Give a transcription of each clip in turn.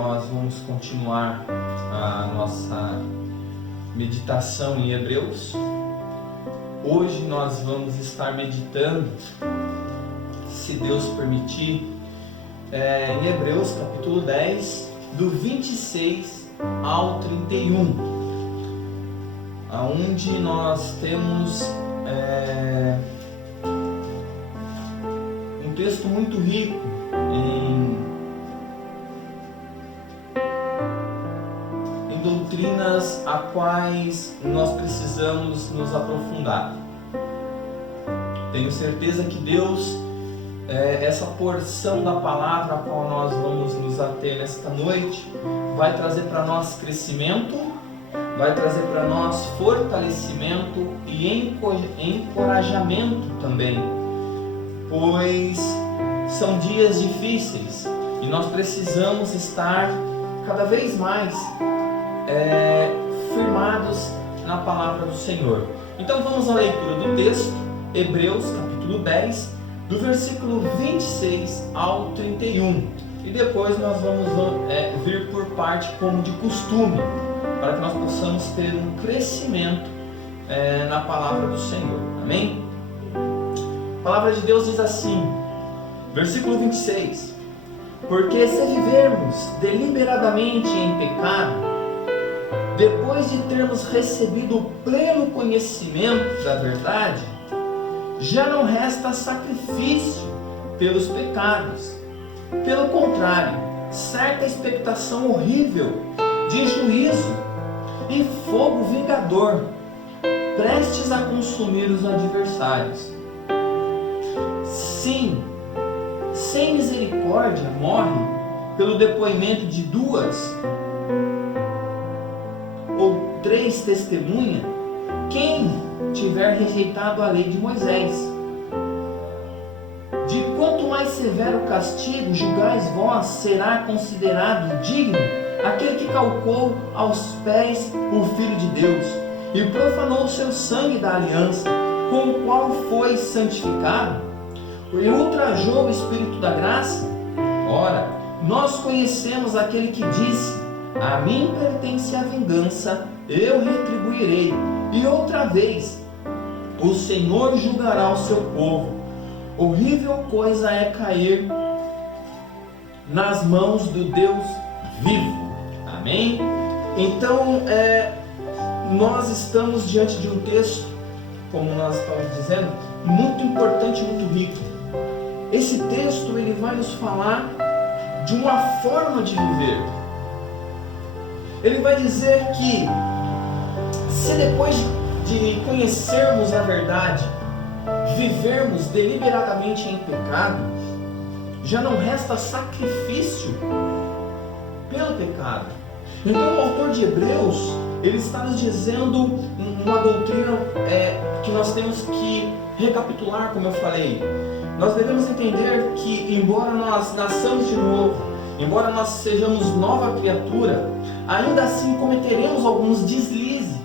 nós vamos continuar a nossa meditação em Hebreus. Hoje nós vamos estar meditando, se Deus permitir, em Hebreus capítulo 10, do 26 ao 31, onde nós temos um texto muito rico em doutrinas a quais nós precisamos nos aprofundar. Tenho certeza que Deus, essa porção da palavra a qual nós vamos nos ater nesta noite, vai trazer para nós crescimento, vai trazer para nós fortalecimento e encorajamento também, pois são dias difíceis e nós precisamos estar cada vez mais firmados na palavra do Senhor. Então vamos à leitura do texto, Hebreus capítulo 10, do versículo 26 ao 31, e depois nós vamos vir por parte como de costume, para que nós possamos ter um crescimento na palavra do Senhor. Amém? A palavra de Deus diz assim, versículo 26: porque se vivermos deliberadamente em pecado, depois de termos recebido o pleno conhecimento da verdade, já não resta sacrifício pelos pecados. Pelo contrário, certa expectação horrível de juízo e fogo vingador, prestes a consumir os adversários. Sim, sem misericórdia morre pelo depoimento de 2 ou 3 testemunhas quem tiver rejeitado a lei de Moisés. De quanto mais severo castigo julgais vós, será considerado digno aquele que calcou aos pés o Filho de Deus e profanou o seu sangue da aliança, com o qual foi santificado, e ultrajou o Espírito da graça. Ora, nós conhecemos aquele que disse: a mim pertence a vingança, eu retribuirei. E outra vez, o Senhor julgará o seu povo. Horrível coisa é cair nas mãos do Deus vivo. Amém? Então, nós estamos diante de um texto, como nós estamos dizendo, muito importante, muito rico. Esse texto ele vai nos falar de uma forma de viver. Ele vai dizer que se depois de conhecermos a verdade, vivermos deliberadamente em pecado, já não resta sacrifício pelo pecado. Então o autor de Hebreus, ele está nos dizendo uma doutrina que nós temos que recapitular, como eu falei. Nós devemos entender que, embora nós nasçamos de novo, embora nós sejamos nova criatura, ainda assim cometeremos alguns deslizes.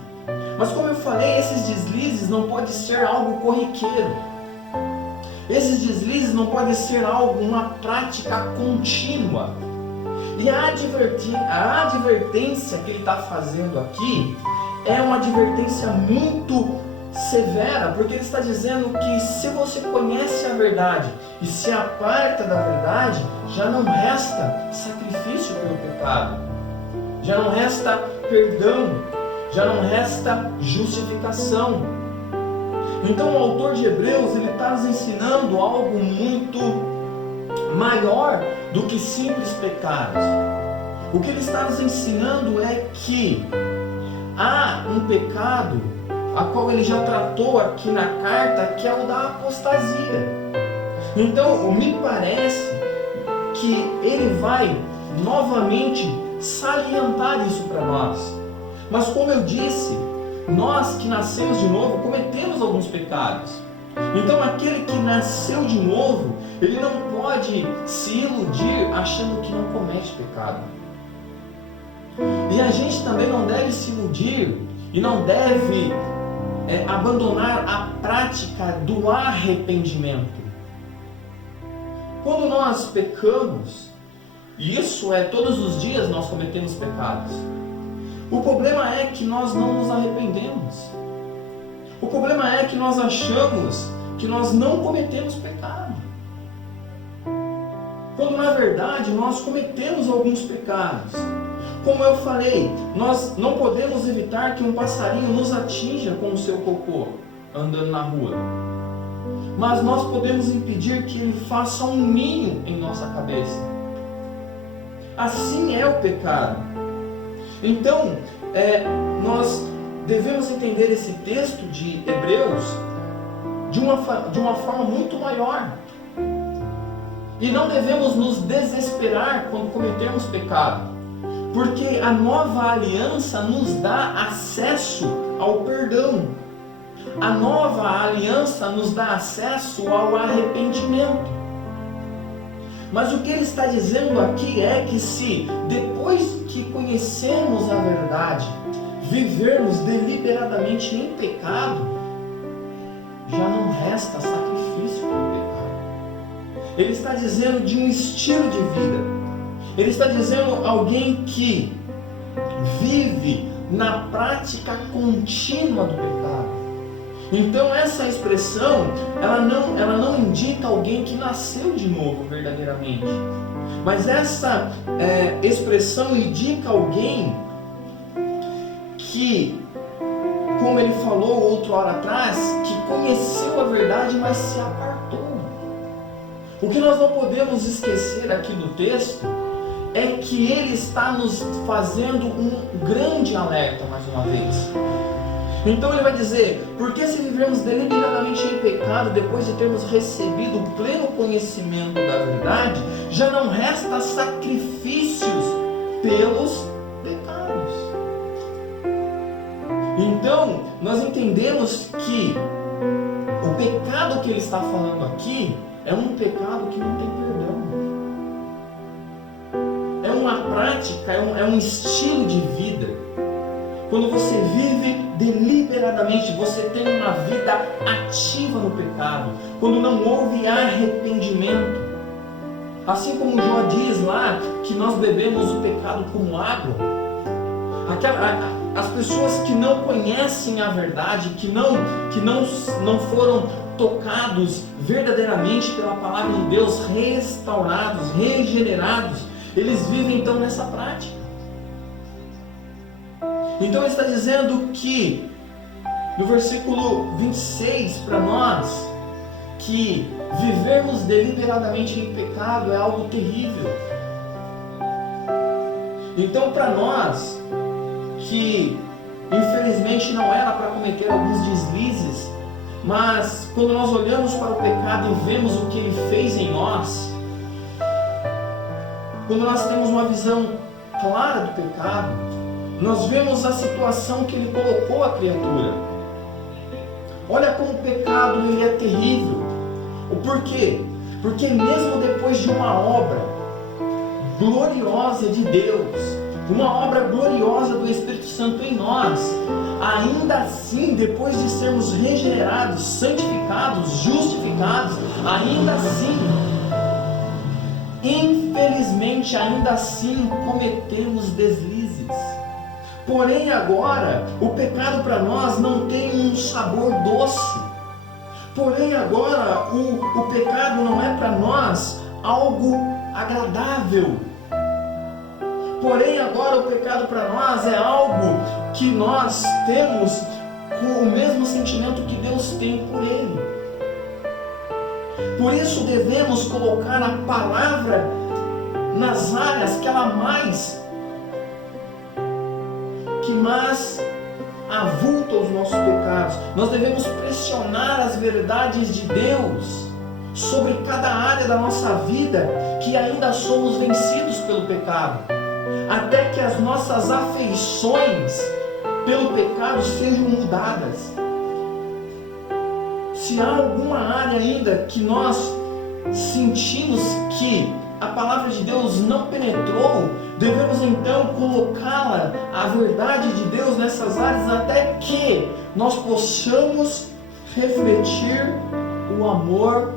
Mas como eu falei, esses deslizes não podem ser algo corriqueiro. Esses deslizes não podem ser uma prática contínua. E a advertência que ele está fazendo aqui é uma advertência muito severa, porque ele está dizendo que se você conhece a verdade e se aparta da verdade, já não resta sacrifício pelo pecado, já não resta perdão, já não resta justificação. Então o autor de Hebreus ele está nos ensinando algo muito maior do que simples pecados. O que ele está nos ensinando é que há um pecado a qual ele já tratou aqui na carta, que é o da apostasia. Então me parece que ele vai novamente salientar isso para nós. Mas como eu disse, nós que nascemos de novo cometemos alguns pecados. Então aquele que nasceu de novo, ele não pode se iludir achando que não comete pecado. E a gente também não deve se iludir e não deve abandonar a prática do arrependimento. Quando nós pecamos, E isso é, todos os dias nós cometemos pecados. O problema é que nós não nos arrependemos. O problema é que nós achamos que nós não cometemos pecado, quando na verdade nós cometemos alguns pecados. Como eu falei, nós não podemos evitar que um passarinho nos atinja com o seu cocô andando na rua, mas nós podemos impedir que ele faça um ninho em nossa cabeça. Assim é o pecado. Então, nós devemos entender esse texto de Hebreus de uma forma muito maior. E não devemos nos desesperar quando cometermos pecado, porque a nova aliança nos dá acesso ao perdão. A nova aliança nos dá acesso ao arrependimento. Mas o que ele está dizendo aqui é que se depois que conhecemos a verdade, vivermos deliberadamente em pecado, já não resta sacrifício pelo pecado. Ele está dizendo de um estilo de vida. Ele está dizendo alguém que vive na prática contínua do pecado. Então essa expressão, ela não indica alguém que nasceu de novo verdadeiramente. Mas essa expressão indica alguém que, como ele falou outrora atrás, que conheceu a verdade, mas se apartou. O que nós não podemos esquecer aqui do texto é que ele está nos fazendo um grande alerta mais uma vez. Então ele vai dizer: porque se vivermos deliberadamente em pecado depois de termos recebido o pleno conhecimento da verdade, já não resta sacrifícios pelos pecados. Então nós entendemos que o pecado que ele está falando aqui é um pecado que não tem perdão. É uma prática, é um estilo de vida. Quando você vive deliberadamente, você tem uma vida ativa no pecado, quando não houve arrependimento. Assim como Jó diz lá que nós bebemos o pecado como água. As pessoas que não conhecem a verdade, que não foram tocados verdadeiramente pela palavra de Deus, restaurados, regenerados, eles vivem então nessa prática. Então ele está dizendo que, no versículo 26 para nós, que vivermos deliberadamente em pecado é algo terrível. Então para nós, que infelizmente não era para cometer alguns deslizes, mas quando nós olhamos para o pecado e vemos o que ele fez em nós, quando nós temos uma visão clara do pecado, nós vemos a situação que ele colocou a criatura. Olha como o pecado ele é terrível. O porquê? Porque mesmo depois de uma obra gloriosa de Deus, uma obra gloriosa do Espírito Santo em nós, ainda assim, depois de sermos regenerados, santificados, justificados, ainda assim, infelizmente, ainda assim cometemos deslizes. Porém agora, o pecado para nós não tem um sabor doce. Porém agora, o pecado não é para nós algo agradável. Porém agora, o pecado para nós é algo que nós temos com o mesmo sentimento que Deus tem por ele. Por isso devemos colocar a palavra nas áreas que ela mais avulta os nossos pecados. Nós devemos pressionar as verdades de Deus sobre cada área da nossa vida que ainda somos vencidos pelo pecado, até que as nossas afeições pelo pecado sejam mudadas. Se há alguma área ainda que nós sentimos que a palavra de Deus não penetrou, devemos então colocá-la, a verdade de Deus, nessas áreas, até que nós possamos refletir o amor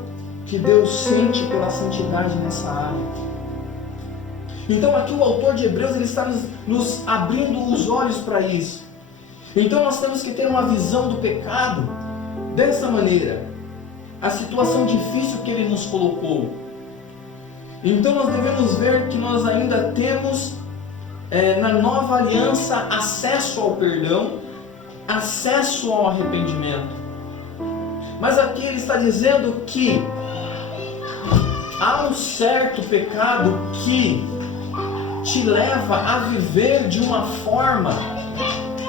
que Deus sente pela santidade nessa área. Então aqui o autor de Hebreus ele está nos abrindo os olhos para isso. Então nós temos que ter uma visão do pecado dessa maneira. A situação difícil que ele nos colocou. Então nós devemos ver que nós ainda temos na nova aliança acesso ao perdão, acesso ao arrependimento. Mas aqui ele está dizendo que há um certo pecado que te leva a viver de uma forma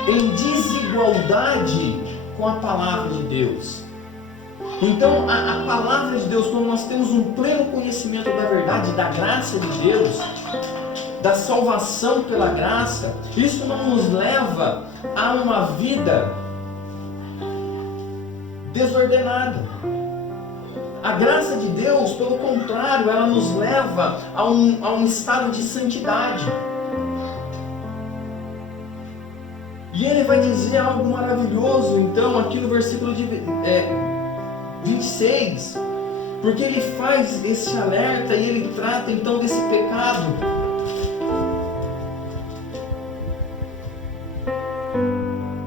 em desigualdade com a palavra de Deus. Então a palavra de Deus, quando nós temos um pleno conhecimento da verdade, da graça de Deus, da salvação pela graça, isso não nos leva a uma vida desordenada. A graça de Deus, pelo contrário, ela nos leva a um estado de santidade. E ele vai dizer algo maravilhoso, então, aqui no versículo 26, porque ele faz esse alerta e ele trata então desse pecado.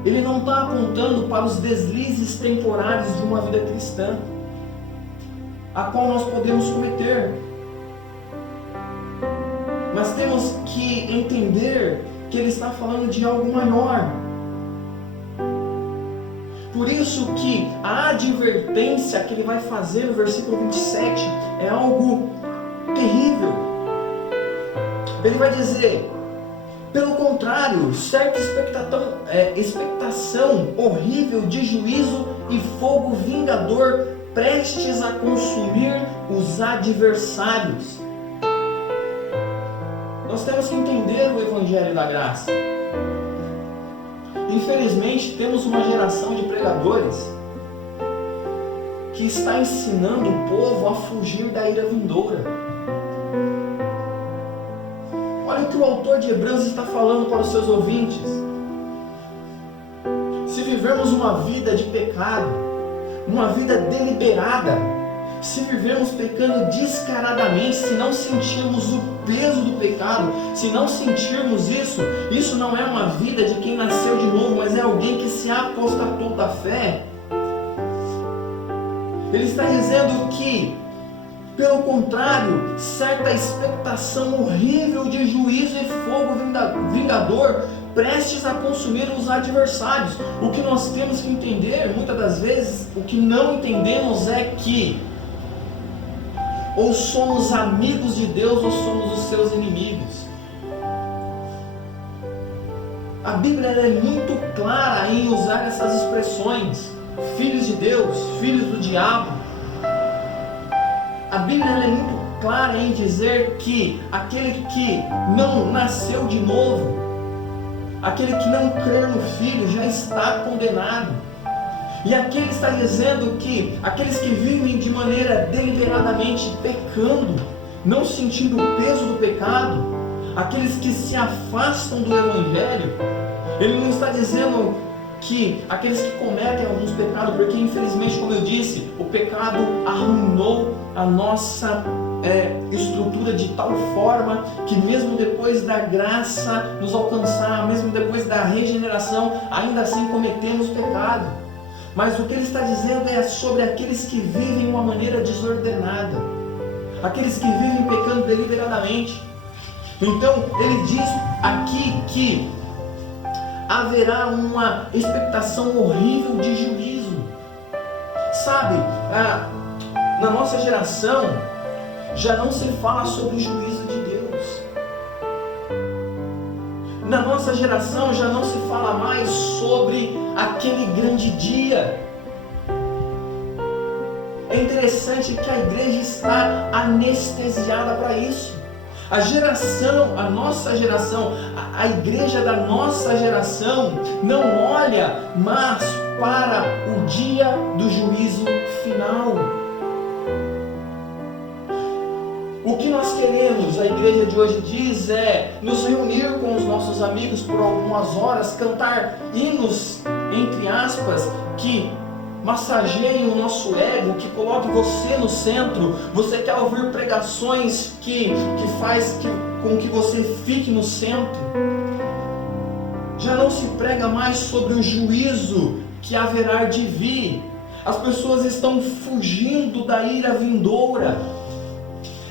Ele não está apontando para os deslizes temporários de uma vida cristã, a qual nós podemos cometer, mas temos que entender que ele está falando de algo maior. Por isso que a advertência que ele vai fazer no versículo 27 é algo terrível. Ele vai dizer: pelo contrário, certa expectação horrível de juízo e fogo vingador prestes a consumir os adversários. Nós temos que entender o Evangelho da Graça. Infelizmente, temos uma geração de pregadores que está ensinando o povo a fugir da ira vindoura. Olha o que o autor de Hebreus está falando para os seus ouvintes. Se vivermos uma vida de pecado, uma vida deliberada, se vivermos pecando descaradamente, se não sentirmos o peso do pecado, se não sentirmos isso não é uma vida de quem nasceu de novo, mas é alguém que se apostatou da fé. Ele está dizendo que, pelo contrário, certa expectação horrível de juízo e fogo vingador prestes a consumir os adversários. O que nós temos que entender, muitas das vezes, o que não entendemos é que ou somos amigos de Deus ou somos os seus inimigos. A Bíblia é muito clara em usar essas expressões: filhos de Deus, filhos do diabo. A Bíblia é muito clara em dizer que aquele que não nasceu de novo, aquele que não crê no Filho, já está condenado. E aqui ele está dizendo que aqueles que vivem de maneira deliberadamente pecando, não sentindo o peso do pecado, aqueles que se afastam do Evangelho, ele não está dizendo que aqueles que cometem alguns pecados, porque infelizmente, como eu disse, o pecado arruinou a nossa estrutura de tal forma que mesmo depois da graça nos alcançar, mesmo depois da regeneração, ainda assim cometemos pecado. Mas o que ele está dizendo é sobre aqueles que vivem de uma maneira desordenada, aqueles que vivem pecando deliberadamente. Então ele diz aqui que haverá uma expectação horrível de juízo. Sabe, na nossa geração já não se fala sobre o juízo de Deus. Na nossa geração já não se fala mais sobre aquele grande dia. É interessante que a igreja está anestesiada para isso. A nossa geração, a igreja da nossa geração não olha mais para o dia do juízo final. O que nós queremos, a igreja de hoje diz, é nos reunir com os nossos amigos por algumas horas, cantar hinos, entre aspas, que massageiem o nosso ego, que coloque você no centro. Você quer ouvir pregações que com que você fique no centro. Já não se prega mais sobre o juízo que haverá de vir. As pessoas estão fugindo da ira vindoura.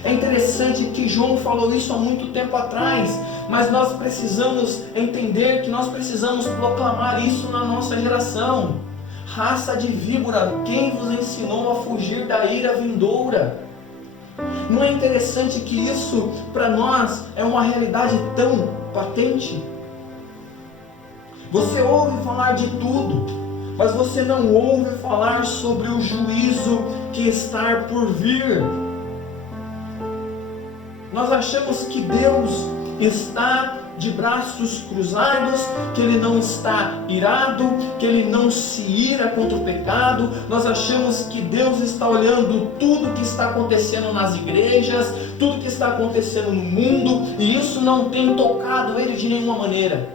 É interessante que João falou isso há muito tempo atrás, mas nós precisamos entender que nós precisamos proclamar isso na nossa geração. Raça de víbora, quem vos ensinou a fugir da ira vindoura? Não é interessante que isso para nós é uma realidade tão patente? Você ouve falar de tudo, mas você não ouve falar sobre o juízo que está por vir. Nós achamos que Deus está de braços cruzados, que Ele não está irado, que Ele não se ira contra o pecado. Nós achamos que Deus está olhando tudo que está acontecendo nas igrejas, tudo que está acontecendo no mundo, e isso não tem tocado Ele de nenhuma maneira.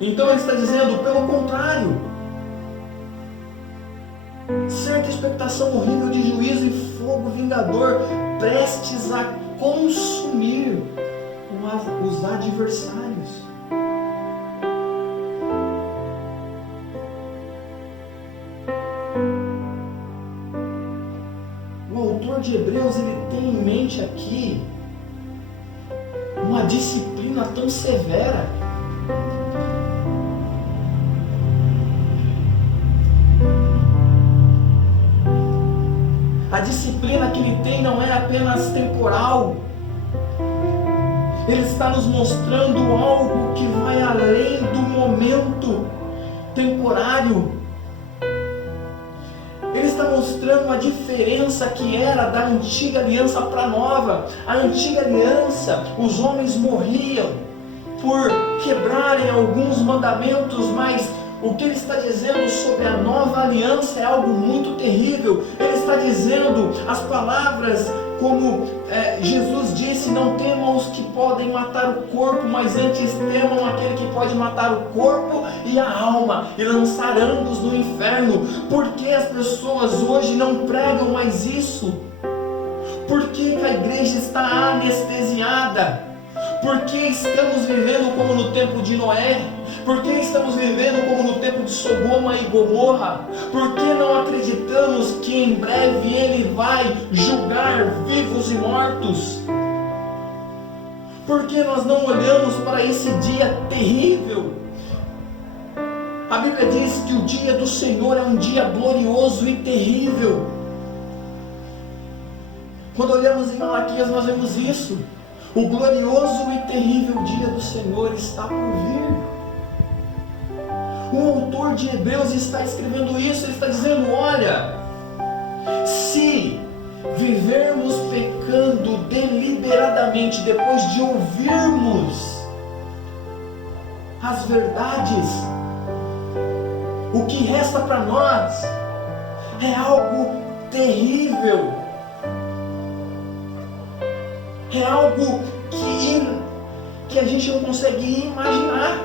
Então Ele está dizendo, pelo contrário, certa expectação horrível de juízo e fogo vingador, prestes a consumir os adversários. O autor de Hebreus, ele tem em mente aqui uma disciplina tão severa. A disciplina que ele tem não é apenas temporal. Ele está nos mostrando algo que vai além do momento temporário. Ele está mostrando a diferença que era da antiga aliança para a nova. A antiga aliança, os homens morriam por quebrarem alguns mandamentos, mas o que ele está dizendo sobre a nova aliança é algo muito terrível. Ele está dizendo as palavras como Jesus disse: não temam os que podem matar o corpo, mas antes temam aquele que pode matar o corpo e a alma, e lançar ambos no inferno. Por que as pessoas hoje não pregam mais isso? Por que a igreja está anestesiada? Por que estamos vivendo como no tempo de Noé? Por que estamos vivendo como no tempo de Sodoma e Gomorra? Por que não acreditamos que em breve Ele vai julgar vivos e mortos? Por que nós não olhamos para esse dia terrível? A Bíblia diz que o dia do Senhor é um dia glorioso e terrível. Quando olhamos em Malaquias, nós vemos isso. O glorioso e terrível dia do Senhor está por vir. O autor de Hebreus está escrevendo isso. Ele está dizendo: olha, se vivermos pecando deliberadamente depois de ouvirmos as verdades, o que resta para nós é algo terrível. É algo que a gente não consegue imaginar.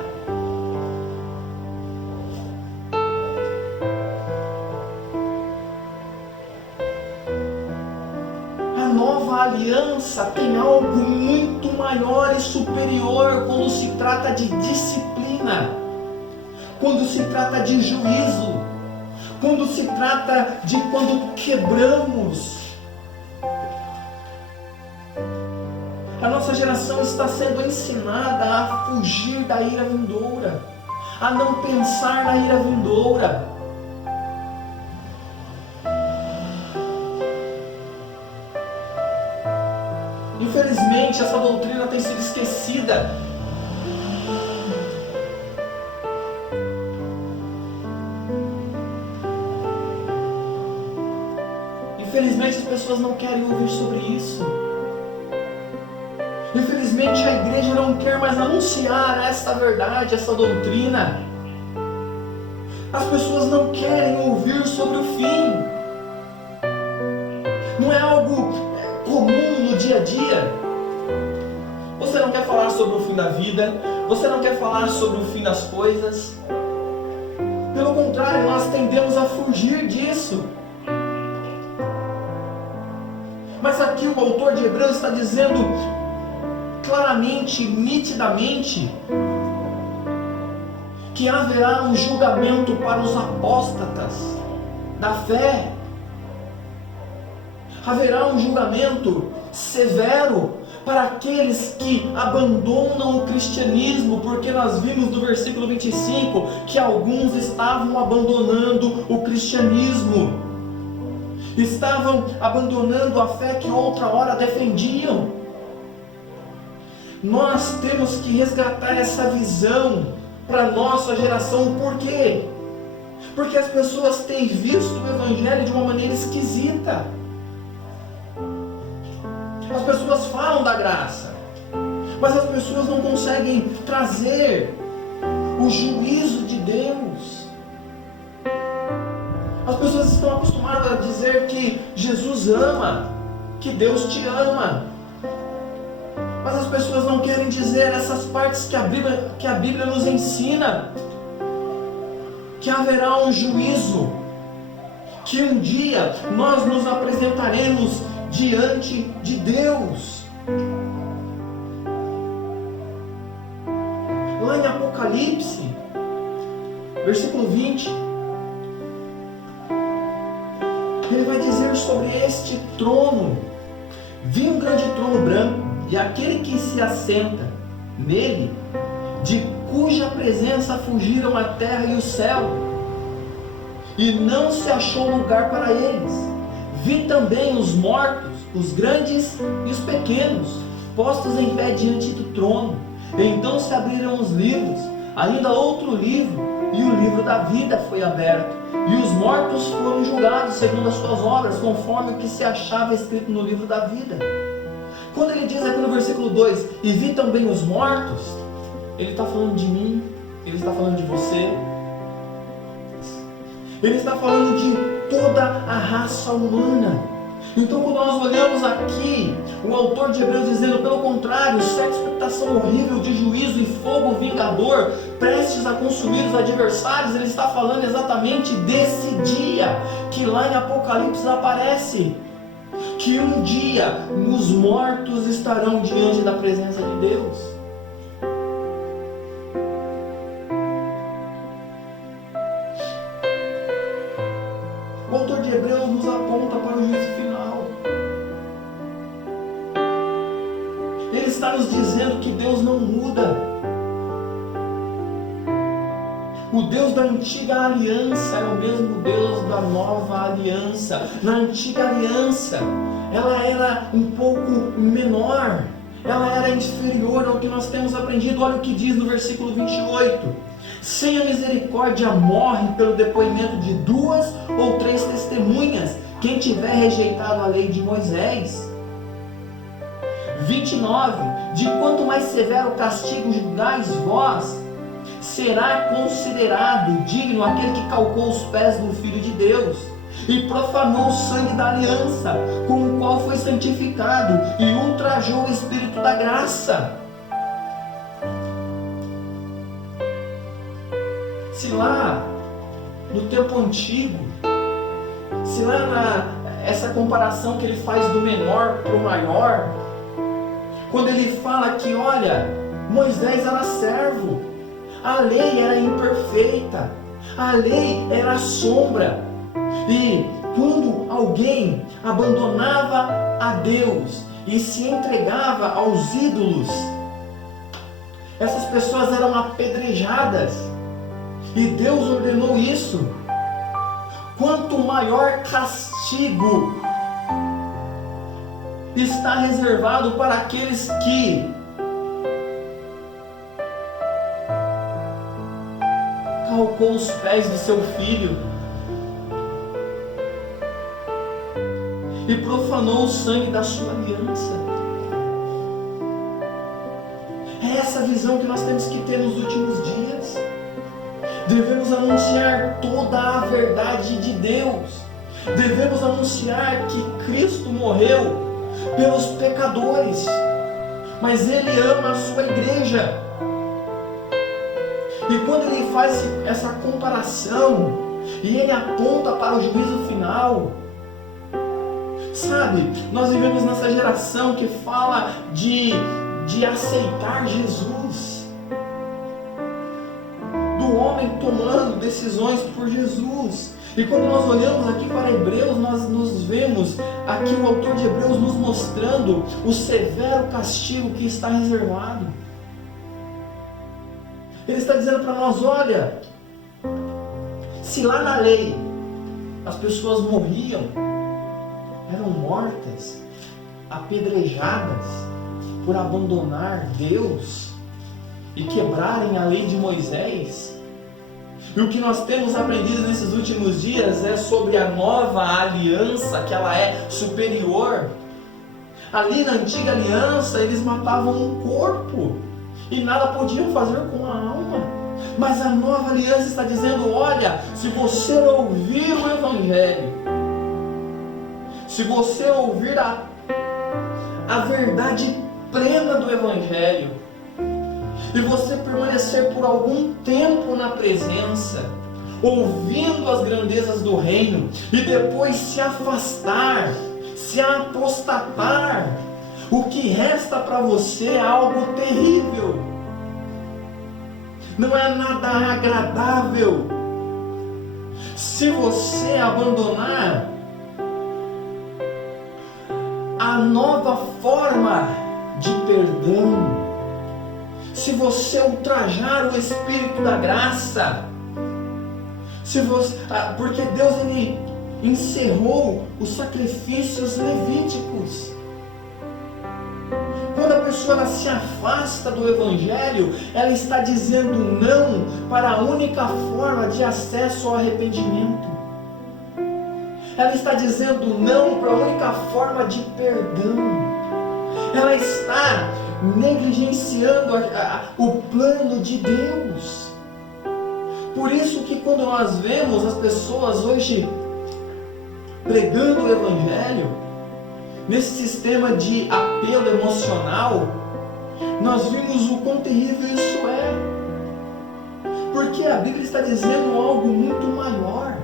A nova aliança tem algo muito maior e superior quando se trata de disciplina, quando se trata de juízo, quando se trata de quando quebramos. A nossa geração está sendo ensinada a fugir da ira vindoura, a não pensar na ira vindoura. Infelizmente, essa doutrina tem sido esquecida. Infelizmente, as pessoas não querem ouvir sobre isso. Infelizmente, a igreja não quer mais anunciar esta verdade, essa doutrina. As pessoas não querem ouvir sobre o fim. Não é algo comum no dia a dia. Você não quer falar sobre o fim da vida. Você não quer falar sobre o fim das coisas. Pelo contrário, nós tendemos a fugir disso. Mas Mas aqui o autor de Hebreus está dizendo claramente, nitidamente, que haverá um julgamento para os apóstatas da fé. Haverá um julgamento severo para aqueles que abandonam o cristianismo, porque nós vimos no versículo 25 que alguns estavam abandonando o cristianismo, estavam abandonando a fé que outra hora defendiam. Nós temos que resgatar essa visão para a nossa geração. Por quê? Porque as pessoas têm visto o Evangelho de uma maneira esquisita. As pessoas falam da graça, mas as pessoas não conseguem trazer o juízo de Deus. As pessoas estão acostumadas a dizer que Jesus ama, que Deus te ama, mas as pessoas não querem dizer essas partes que a Bíblia nos ensina, que haverá um juízo, que um dia nós nos apresentaremos diante de Deus. Lá em Apocalipse, versículo 20, ele vai dizer sobre este trono: vi um grande trono branco, e aquele que se assenta nele, de cuja presença fugiram a terra e o céu, e não se achou lugar para eles. Vi também os mortos, os grandes e os pequenos, postos em pé diante do trono. Então se abriram os livros, ainda outro livro, e o livro da vida foi aberto. E os mortos foram julgados segundo as suas obras, conforme o que se achava escrito no livro da vida. Quando ele diz aqui no versículo 2, e vi também os mortos, ele está falando de mim, ele está falando de você, ele está falando de toda a raça humana. Então, quando nós olhamos aqui, o autor de Hebreus dizendo, pelo contrário, certa expectação horrível de juízo e fogo vingador, prestes a consumir os adversários, ele está falando exatamente desse dia, que lá em Apocalipse aparece, que um dia os mortos estarão diante da presença de Deus. O autor de Hebreus nos aponta para o juízo final. Ele está nos dizendo que Deus não muda. O Deus da antiga aliança é o mesmo Deus da nova aliança. Na antiga aliança, ela era um pouco menor, ela era inferior ao que nós temos aprendido. Olha o que diz no versículo 28. Sem a misericórdia morre pelo depoimento de 2 ou 3 testemunhas, quem tiver rejeitado a lei de Moisés. 29. De quanto mais severo castigo julgais vós, será considerado digno aquele que calcou os pés do Filho de Deus e profanou o sangue da aliança, com o qual foi santificado, e ultrajou o Espírito da graça. Se lá no tempo antigo, se lá essa comparação que ele faz do menor para o maior, quando ele fala que, olha, Moisés era servo, a lei era imperfeita, a lei era sombra, e quando alguém abandonava a Deus e se entregava aos ídolos, essas pessoas eram apedrejadas, e Deus ordenou isso. Quanto maior castigo está reservado para aqueles que calcou os pés do seu filho e profanou o sangue da sua aliança. É essa visão que nós temos que ter nos últimos dias. Devemos anunciar toda a verdade de Deus. Devemos anunciar que Cristo morreu pelos pecadores, mas Ele ama a sua igreja. E quando Ele faz essa comparação e Ele aponta para o juízo final, Sabe, nós vivemos nessa geração que fala de aceitar Jesus, do homem tomando decisões por Jesus. E quando nós olhamos aqui para Hebreus, nós nos vemos aqui o autor de Hebreus nos mostrando o severo castigo que está reservado. Ele está dizendo para nós, olha, se lá na lei as pessoas morriam, eram mortas, apedrejadas por abandonar Deus e quebrarem a lei de Moisés, e o que nós temos aprendido nesses últimos dias é sobre a nova aliança, que ela é superior. Ali na antiga aliança eles matavam um corpo e nada podiam fazer com a alma. Mas a nova aliança está dizendo, olha, se você ouvir o Evangelho, se você ouvir a verdade plena do Evangelho, e você permanecer por algum tempo na presença, ouvindo as grandezas do reino, e depois se afastar, se apostatar, o que resta para você é algo terrível. Não é nada agradável. Se você abandonar a nova forma de perdão, se você ultrajar o Espírito da graça, porque Deus ele encerrou os sacrifícios levíticos. Quando a pessoa ela se afasta do Evangelho, ela está dizendo não para a única forma de acesso ao arrependimento. Ela está dizendo não para a única forma de perdão. Ela está negligenciando o plano de Deus. Por isso que quando nós vemos as pessoas hoje pregando o Evangelho, nesse sistema de apelo emocional, nós vimos o quão terrível isso é. Porque a Bíblia está dizendo algo muito maior.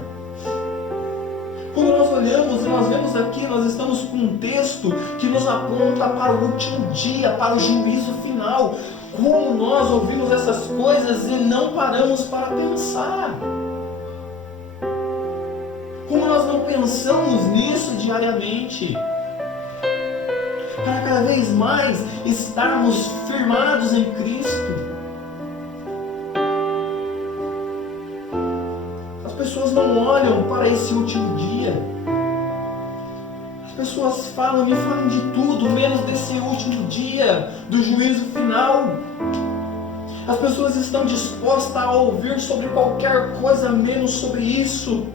Quando nós olhamos e nós vemos aqui, nós estamos com um texto que nos aponta para o último dia, para o juízo final. Como nós ouvimos essas coisas e não paramos para pensar? Como nós não pensamos nisso diariamente? Para cada vez mais estarmos firmados em Cristo. As pessoas não olham para esse último dia. As pessoas me falam de tudo, menos desse último dia, do juízo final. As pessoas estão dispostas a ouvir sobre qualquer coisa, menos sobre isso.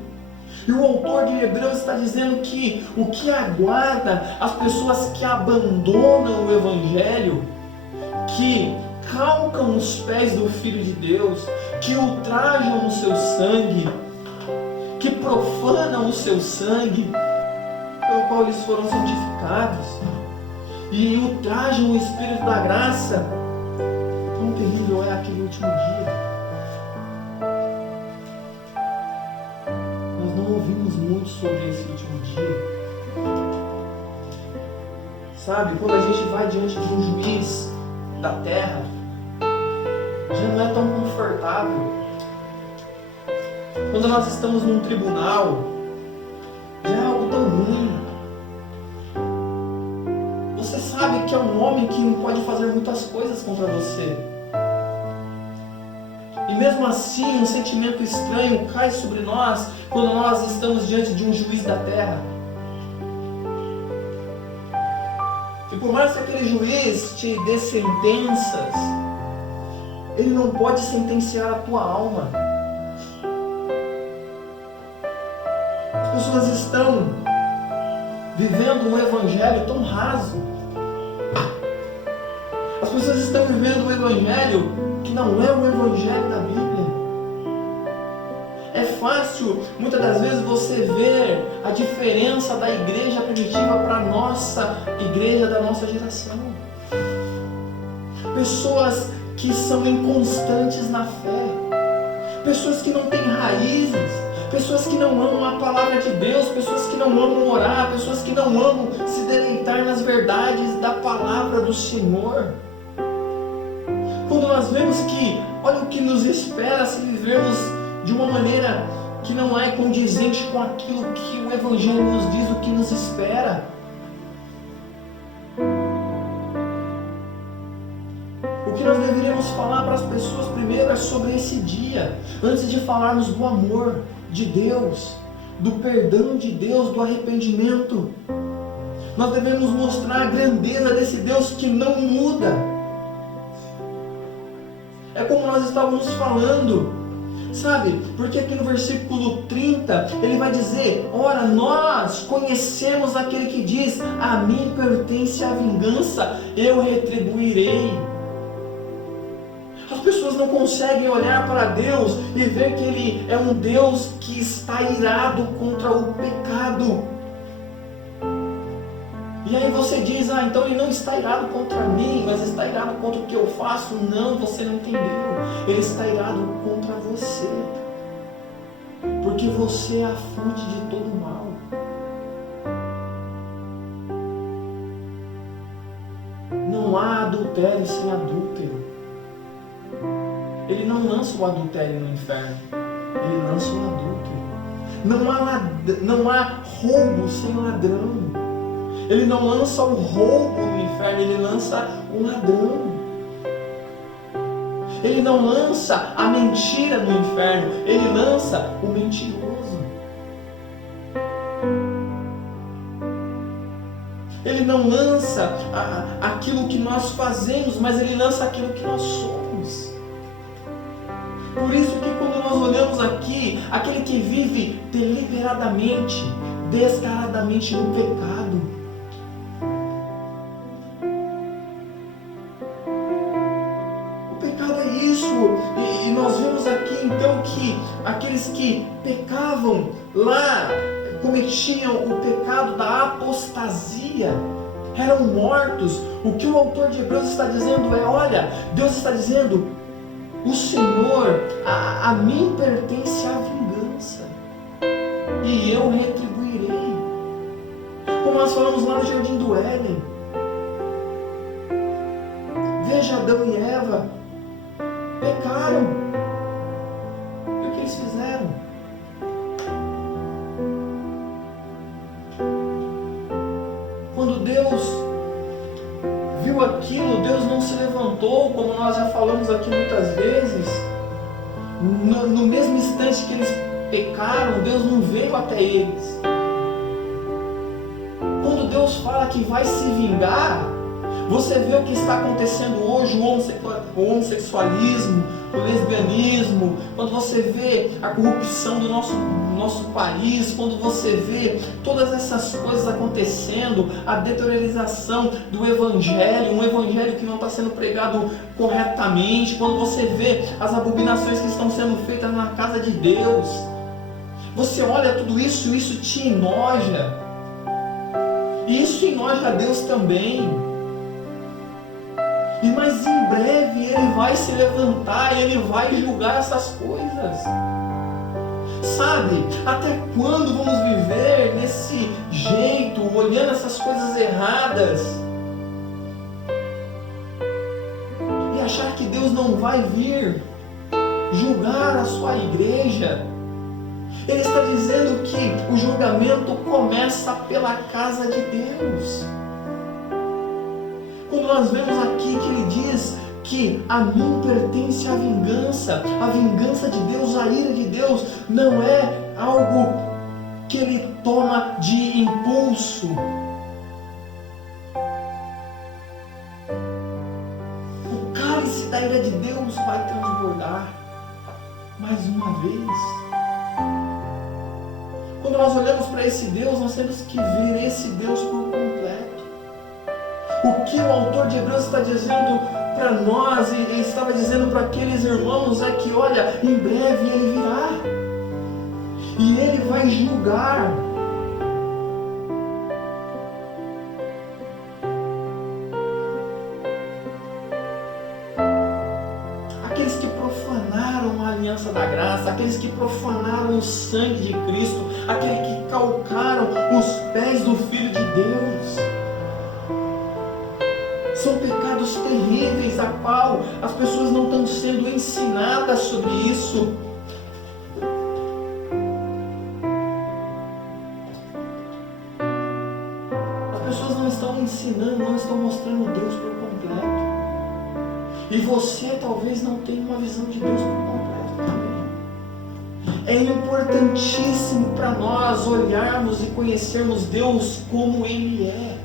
E o autor de Hebreus está dizendo que o que aguarda as pessoas que abandonam o Evangelho, que calcam os pés do Filho de Deus, que ultrajam o seu sangue, que profanam o seu sangue, pelo qual eles foram santificados, e ultrajam o Espírito da graça. Quão terrível é aquele último dia. Nós não ouvimos muito sobre esse último dia. Sabe, quando a gente vai diante de um juiz da terra, já não é tão confortável. Quando nós estamos num tribunal, já é algo tão ruim. Você sabe que é um homem que não pode fazer muitas coisas contra você. E mesmo assim, um sentimento estranho cai sobre nós quando nós estamos diante de um juiz da terra. E por mais que aquele juiz te dê sentenças, ele não pode sentenciar a tua alma. As pessoas estão vivendo um evangelho tão raso. As pessoas estão vivendo um evangelho que não é o evangelho da Bíblia. É fácil, muitas das vezes, você ver a diferença da igreja primitiva para a nossa igreja da nossa geração. Pessoas que são inconstantes na fé. Pessoas que não têm raízes. Pessoas que não amam a palavra de Deus, pessoas que não amam orar, pessoas que não amam se deleitar nas verdades da palavra do Senhor. Quando nós vemos que, olha o que nos espera se vivermos de uma maneira que não é condizente com aquilo que o Evangelho nos diz, o que nos espera. O que nós deveríamos falar para as pessoas primeiro é sobre esse dia, antes de falarmos do amor de Deus, do perdão de Deus, do arrependimento. Nós devemos mostrar a grandeza desse Deus que não muda. É como nós estávamos falando, sabe? Porque aqui no versículo 30, ele vai dizer: ora, nós conhecemos aquele que diz: a mim pertence a vingança, eu retribuirei. As pessoas não conseguem olhar para Deus e ver que Ele é um Deus que está irado contra o pecado. E aí você diz: ah, então Ele não está irado contra mim, mas está irado contra o que eu faço. Não, você não entendeu. Ele está irado contra você, porque você é a fonte de todo o mal. Não há adultério sem adúltero. Ele não lança o adultério no inferno, ele lança o adúltero. Não há roubo sem ladrão. Ele não lança o roubo no inferno, ele lança o ladrão. Ele não lança a mentira no inferno, ele lança o mentiroso. Ele não lança aquilo que nós fazemos, mas ele lança aquilo que nós somos. Por isso que quando nós olhamos aqui, aquele que vive deliberadamente, descaradamente no pecado, o pecado é isso. E nós vemos aqui então que aqueles que pecavam lá, cometiam o pecado da apostasia, eram mortos. O que o autor de Hebreus está dizendo é: olha, Deus está dizendo: o Senhor, a mim pertence a vingança, e eu retribuirei. Como nós falamos lá no Jardim do Éden, veja, Adão e Eva pecaram. E o que eles fizeram? Quando Deus viu aquilo, Deus não se levantou, como nós já falamos aqui muitas vezes. No mesmo instante que eles pecaram, Deus não veio até eles. Quando Deus fala que vai se vingar, você vê o que está acontecendo hoje, o homossexualismo, o lesbianismo, quando você vê a corrupção do nosso país, quando você vê todas essas coisas acontecendo, a deteriorização do Evangelho, um Evangelho que não está sendo pregado corretamente, quando você vê as abominações que estão sendo feitas na casa de Deus, você olha tudo isso e isso te enoja, e isso enoja a Deus também. Mas em breve Ele vai se levantar, Ele vai julgar essas coisas. Sabe, até quando vamos viver nesse jeito, olhando essas coisas erradas e achar que Deus não vai vir julgar a sua igreja? Ele está dizendo que o julgamento começa pela casa de Deus. Quando nós vemos aqui que ele diz que a mim pertence a vingança de Deus, a ira de Deus, não é algo que ele toma de impulso. O cálice da ira de Deus vai transbordar mais uma vez. Quando nós olhamos para esse Deus, nós temos que ver esse Deus por completo. O que o autor de Hebreus está dizendo para nós, e estava dizendo para aqueles irmãos, é que, olha, em breve Ele virá, e Ele vai julgar. Aqueles que profanaram a aliança da graça, aqueles que profanaram profanaram o sangue de Cristo, aquele que calcaram os pés do Filho de Deus. São pecados terríveis a qual as pessoas não estão sendo ensinadas sobre isso. As pessoas não estão ensinando, não estão mostrando Deus por completo. E você talvez não tenha uma visão de Deus por completo também. É importantíssimo para nós olharmos e conhecermos Deus como Ele é.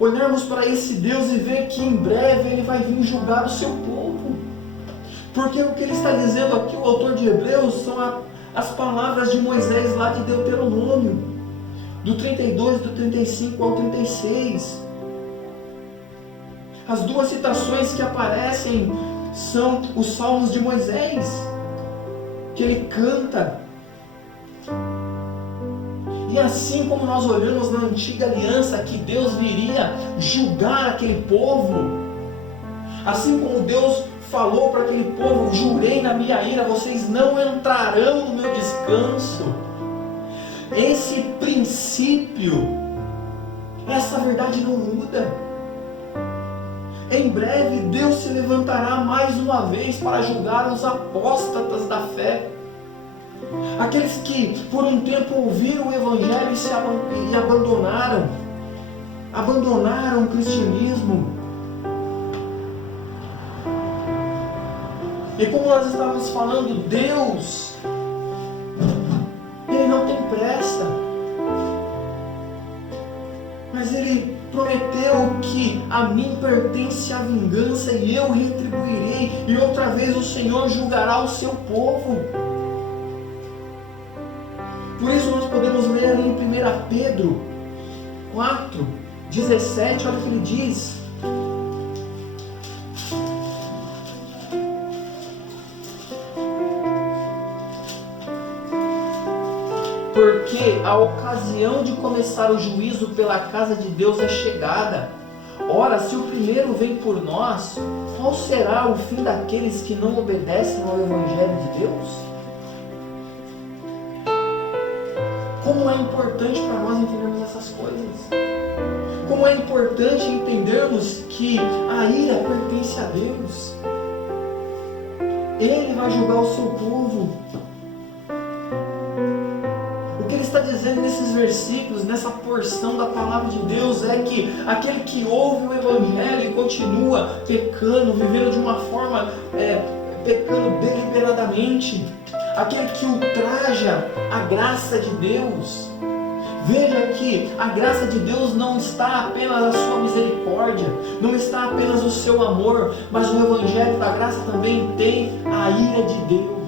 Olharmos para esse Deus e ver que em breve Ele vai vir julgar o seu povo. Porque o que Ele está dizendo aqui, o autor de Hebreus, são as palavras de Moisés lá de Deuteronômio, do 32, do 35 ao 36. As duas citações que aparecem são os Salmos de Moisés, que ele canta. E assim como nós olhamos na antiga aliança que Deus viria julgar aquele povo, assim como Deus falou para aquele povo: jurei na minha ira, vocês não entrarão no meu descanso. Esse princípio, essa verdade não muda. Em breve Deus se levantará mais uma vez para julgar os apóstatas da fé, aqueles que por um tempo ouviram o Evangelho e abandonaram o cristianismo. E como nós estávamos falando, Deus, Ele não tem pressa, mas Ele prometeu que a mim pertence a vingança e eu retribuirei, e outra vez o Senhor julgará o seu povo. Por isso nós podemos ler ali em 1 Pedro 4, 17, olha o que ele diz: porque a ocasião de começar o juízo pela casa de Deus é chegada. Ora, se o primeiro vem por nós, qual será o fim daqueles que não obedecem ao Evangelho de Deus? Como é importante para nós entendermos essas coisas. Como é importante entendermos que a ira pertence a Deus. Ele vai julgar o seu povo. O que ele está dizendo nesses versículos, nessa porção da palavra de Deus, é que aquele que ouve o Evangelho e continua pecando, vivendo de uma forma, pecando deliberadamente, aquele que ultraja a graça de Deus. Veja que a graça de Deus não está apenas a sua misericórdia, não está apenas o seu amor, mas o Evangelho da graça também tem a ira de Deus.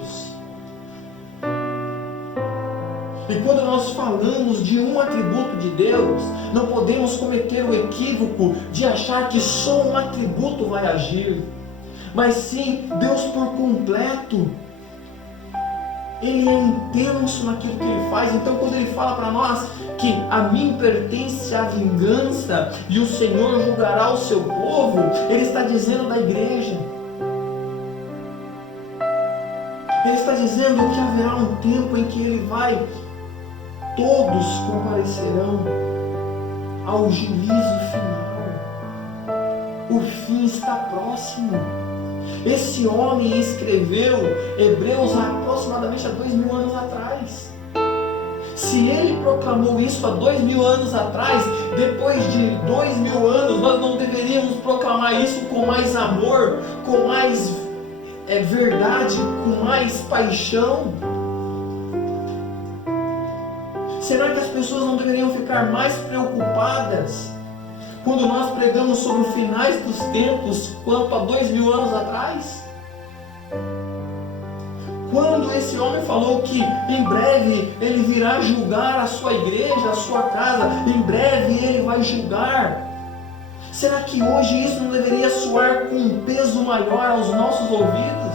E quando nós falamos de um atributo de Deus, não podemos cometer o equívoco de achar que só um atributo vai agir, mas sim Deus por completo. Ele é intenso naquilo que Ele faz. Então quando Ele fala para nós que a mim pertence a vingança e o Senhor julgará o seu povo, Ele está dizendo da igreja. Ele está dizendo que haverá um tempo em que Ele vai, todos comparecerão ao juízo final. O fim está próximo. Esse homem escreveu Hebreus há aproximadamente 2000 anos atrás. Se ele proclamou isso há 2000 anos atrás, depois de 2000 anos, nós não deveríamos proclamar isso com mais amor, com mais verdade, com mais paixão? Será que as pessoas não deveriam ficar mais preocupadas quando nós pregamos sobre os finais dos tempos quanto há 2000 anos atrás? Quando esse homem falou que em breve ele virá julgar a sua igreja, a sua casa, em breve ele vai julgar. Será que hoje isso não deveria soar com um peso maior aos nossos ouvidos?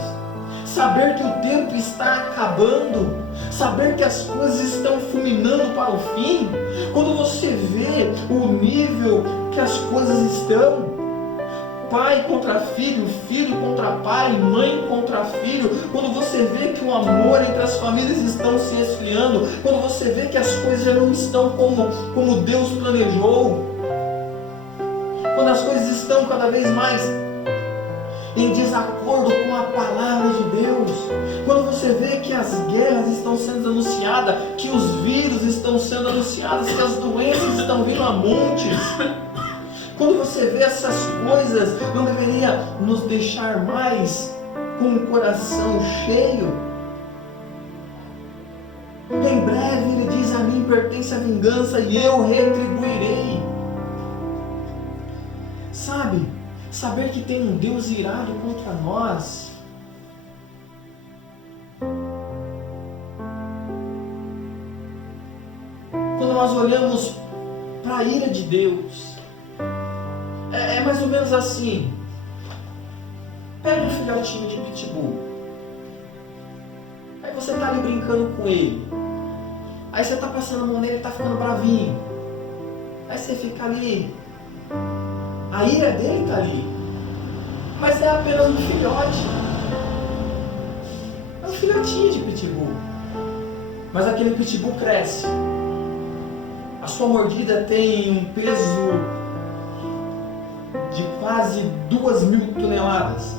Saber que o tempo está acabando, saber que as coisas estão fulminando para o fim. Quando você vê o nível que as coisas estão, pai contra filho, filho contra pai, mãe contra filho, quando você vê que o amor entre as famílias estão se esfriando, quando você vê que as coisas já não estão como Deus planejou, quando as coisas estão cada vez mais em desacordo com a palavra de Deus, quando você vê que as guerras estão sendo anunciadas, que os vírus estão sendo anunciados, que as doenças estão vindo a montes, quando você vê essas coisas, não deveria nos deixar mais com o coração cheio? Em breve ele diz: a mim pertence a vingança e eu retribuirei. Sabe, saber que tem um Deus irado contra nós quando nós olhamos para a ira de Deus, é mais ou menos assim. Pega um filhotinho de pitbull, aí você está ali brincando com ele, aí você está passando a mão nele, ele está ficando bravinho, aí você fica ali, a ira dele está ali, mas é apenas um filhote, é um filhotinho de pitbull, mas aquele pitbull cresce, a sua mordida tem um peso de quase 2.000 toneladas.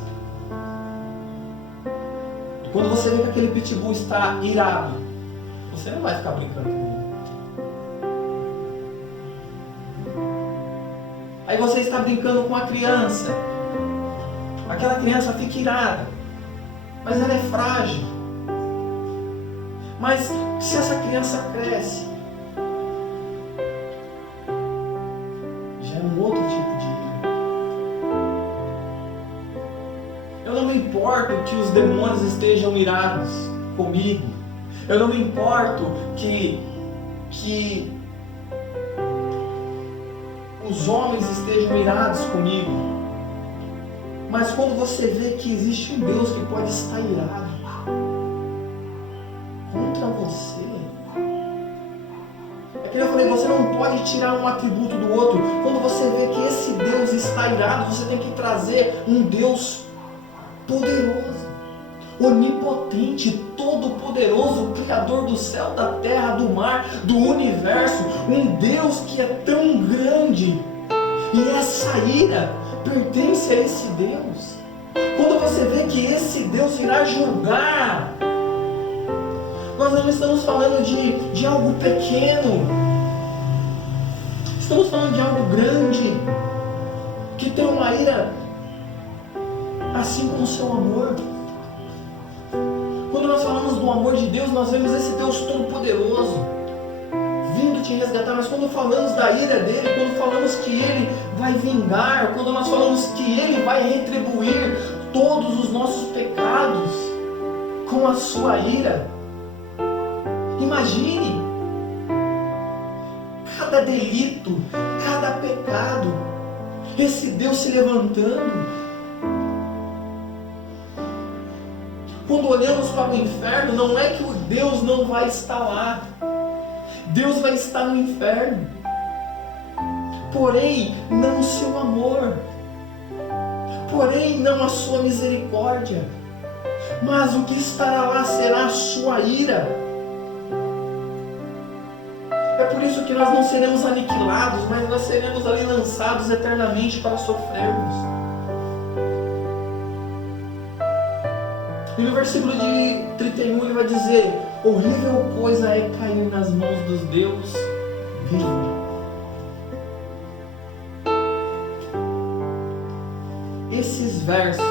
E quando você vê que aquele pitbull está irado, você não vai ficar brincando com ele. Aí você está brincando com a criança, aquela criança fica irada, mas ela é frágil. Mas se essa criança cresce, já é um outro tipo de ira. Eu não me importo que os demônios estejam irados comigo. Eu não me importo que os homens estejam irados comigo. Mas quando você vê que existe um Deus que pode estar irado contra você, é que eu falei, você não pode tirar um atributo do outro. Quando você vê que esse Deus está irado, você tem que trazer um Deus poderoso, onipotente, todo-poderoso, Criador do céu, da terra, do mar, do universo, um Deus que é tão grande, e essa ira pertence a esse Deus. Quando você vê que esse Deus irá julgar, nós não estamos falando de algo pequeno, estamos falando de algo grande, que tem uma ira assim como o seu amor. Quando nós falamos do amor de Deus, nós vemos esse Deus todo-poderoso vindo te resgatar, mas quando falamos da ira dele, quando falamos que ele vai vingar, quando nós falamos que ele vai retribuir todos os nossos pecados com a sua ira, imagine cada delito, cada pecado, esse Deus se levantando. Quando olhamos para o inferno, não é que o Deus não vai estar lá. Deus vai estar no inferno. Porém, não o seu amor. Porém, não a sua misericórdia. Mas o que estará lá será a sua ira. É por isso que nós não seremos aniquilados, mas nós seremos ali lançados eternamente para sofrermos. E no versículo de 31 ele vai dizer: horrível coisa é cair nas mãos dos Deus vivo. Esses versos